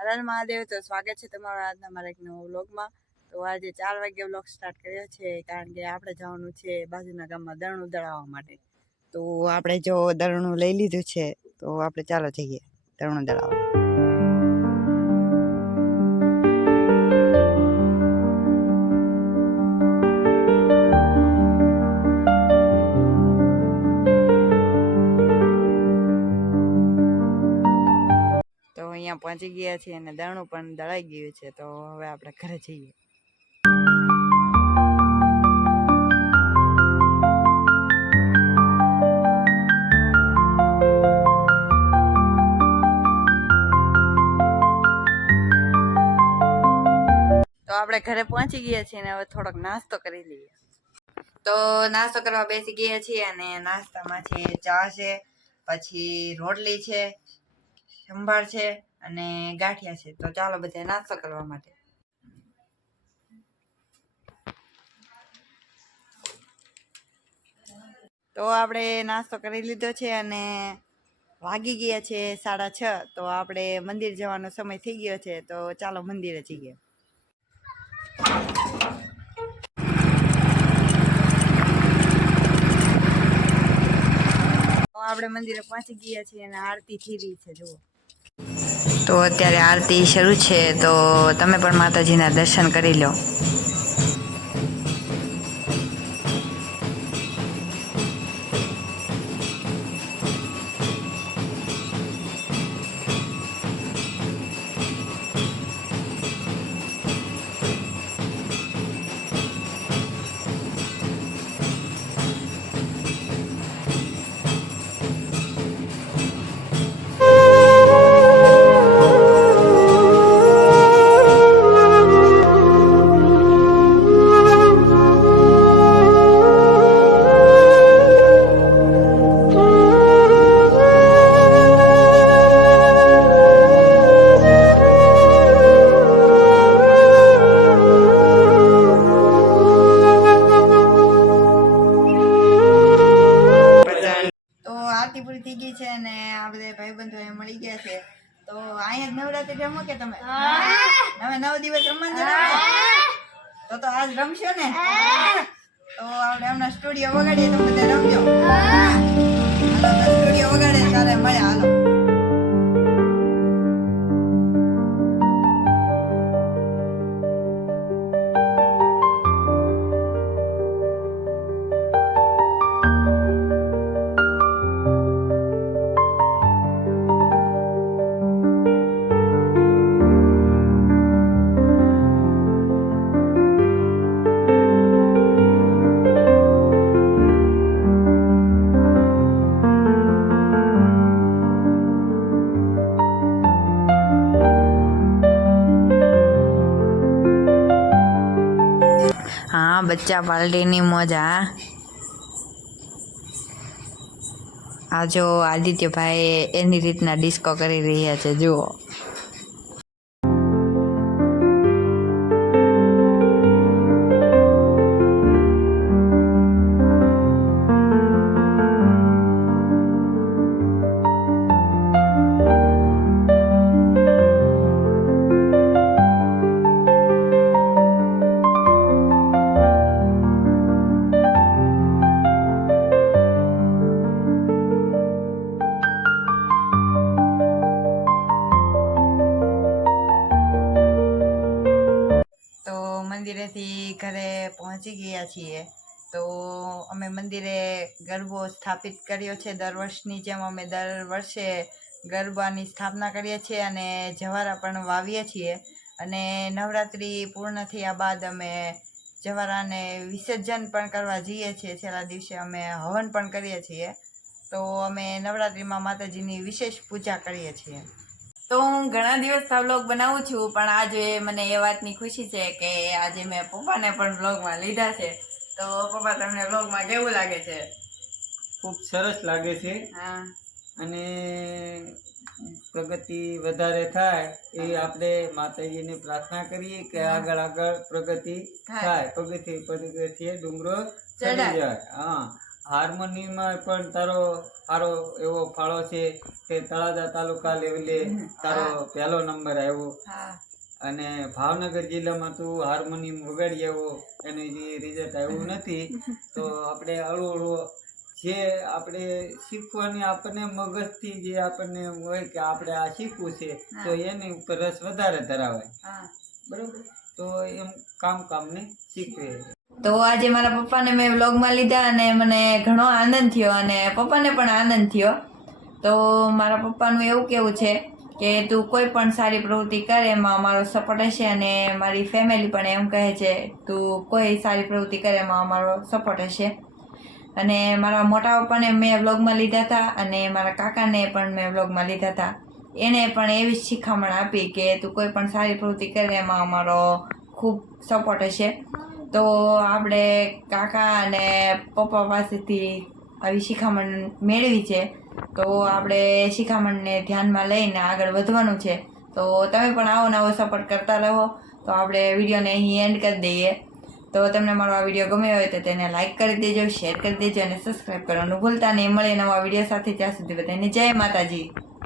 હર મહાદેવ। તો સ્વાગત છે તમારું આજના મારા એક નવા વ્લોગમાં। તો આજે 4 વાગે વ્લોગ સ્ટાર્ટ કર્યો છે કારણ કે આપણે જવાનું છે બાજુના ગામમાં દરણું દળાવવા માટે। તો આપણે જો દરણું લઈ લીધું છે તો આપણે ચાલો જઈએ દરણું દળાવવા। તો અહીંયા પહોંચી ગયા છીએ અને દરણું પણ દળાઈ ગયું છે। તો હવે આપણે ઘરે જઈએ। તો આપણે ઘરે પહોંચી ગયા છીએ અને હવે થોડોક નાસ્તો કરી લઈએ। તો નાસ્તો કરવા બેસી ગયા છીએ અને નાસ્તામાં છે ચા છે, પછી રોટલી છે, સંભાર છે અને ગાંઠિયા છે। તો ચાલો બધા નાસ્તો કરવા માટે। તો આપણે નાસ્તો કરી લીધો છે અને વાગી ગયા છે 6:30। તો આપણે મંદિર જવાનો સમય થઈ ગયો છે। તો ચાલો મંદિરે જઈએ। આપણે મંદિરે પહોંચી ગયા છીએ અને આરતી થઈ રહી છે જુઓ। તો અત્યારે આરતી શરૂ છે તો તમે પણ માતાજીના દર્શન કરી લો। આરતી પૂરી થઈ ગઈ છે અને આ બધા ભાઈબંધો મળી ગયા છે। તો અહીંયા નવરાત્રી રમો કે તમે? હવે 9 દિવસ રમવાનું તો આજ રમશો ને? તો આપણે હમણાં સ્ટુડિયો વગાડીએ તો બધા રમજો। સ્ટુડિયો વગાડે ત્યારે મળ્યા હાલો। हाँ बच्चा पार्टी नी मजा। आ जो आदित्य भाई एनी रीतना डिस्को करी रह्या छे जुओ। મંદિરેથી ઘરે પહોંચી ગયા છીએ। તો અમે મંદિરે ગરબો સ્થાપિત કર્યો છે। દર વર્ષની જેમ અમે દર વર્ષે ગરબાની સ્થાપના કરીએ છીએ અને જવારા પણ વાવીએ છીએ અને નવરાત્રિ પૂર્ણ થયા બાદ અમે જવારાને વિસર્જન પણ કરવા જઈએ છીએ। છેલ્લા દિવસે અમે હવન પણ કરીએ છીએ। તો અમે નવરાત્રિમાં માતાજીની વિશેષ પૂજા કરીએ છીએ। તો હું ઘણા દિવસ વ્લોગ બનાવું છું પણ આજે મને એ વાતની ખુશી છે કે આજે મેં પપ્પાને પણ વ્લોગમાં લીધા છે। તો પપ્પા તમને વ્લોગમાં કેવું લાગે છે? ખૂબ સરસ લાગે છે। હા અને પ્રગતિ વધારે થાય એ આપણે માતાજીને પ્રાર્થના કરીએ કે આગળ આગળ પ્રગતિ થાય। પગથિયે ડુંગરો ચડી જાય। હા હાર્મોનિયમમાં પણ તારો સારો એવો ફાળો છે કે તળાજા તાલુકા લેવલે તારો પહેલો નંબર આવ્યો હા અને ભાવનગર જિલ્લામાં તું હાર્મોનિયમ વગાડી આવ્યો એનું જે રિઝલ્ટ આવ્યું નથી. તો આપણે હળવું જે આપણે શીખવાની આપણને મગજથી જે આપણને હોય કે આપણે આ શીખવું છે તો એની ઉપર રસ વધારે ધરાવે. હા બરોબર, તો એમ કામને શીખવે. તો આજે મારા પપ્પાને મેં વ્લોગમાં લીધા અને મને ઘણો આનંદ થયો અને પપ્પાને પણ આનંદ થયો. તો મારા પપ્પાનું એવું કેવું છે કે તું કોઈ પણ સારી પ્રવૃત્તિ કરે એમાં મારો સપોર્ટ હશે અને મારી ફેમિલી પણ એમ કહે છે તું કોઈ સારી પ્રવૃત્તિ કરે એમાં અમારો સપોર્ટ હશે. અને મારા મોટા પપ્પાને મેં વ્લોગમાં લીધા હતા અને મારા કાકાને પણ મેં વ્લોગમાં લીધા હતા. એણે પણ એવી જ શિખામણ આપી કે તું કોઈ પણ સારી પ્રવૃત્તિ કરે એમાં અમારો ખૂબ સપોર્ટ હશે. તો આપણે કાકા અને પપ્પા પાસેથી આવી શિખામણ મેળવી છે. તો આપણે શિખામણને ધ્યાનમાં લઈને આગળ વધવાનું છે. તો તમે પણ આવો નવો સપોર્ટ કરતા રહો. તો આપણે વિડીયોને અહીં એન્ડ કરી દઈએ. તો તમને મારો આ વિડીયો ગમ્યો હોય તો તેને લાઇક કરી દેજો, શેર કરી દેજો અને સબસ્ક્રાઈબ કરવાનું ભૂલતા નહીં. મળીએ નવા વિડીયો સાથે. ત્યાં સુધી બધાને જય માતાજી.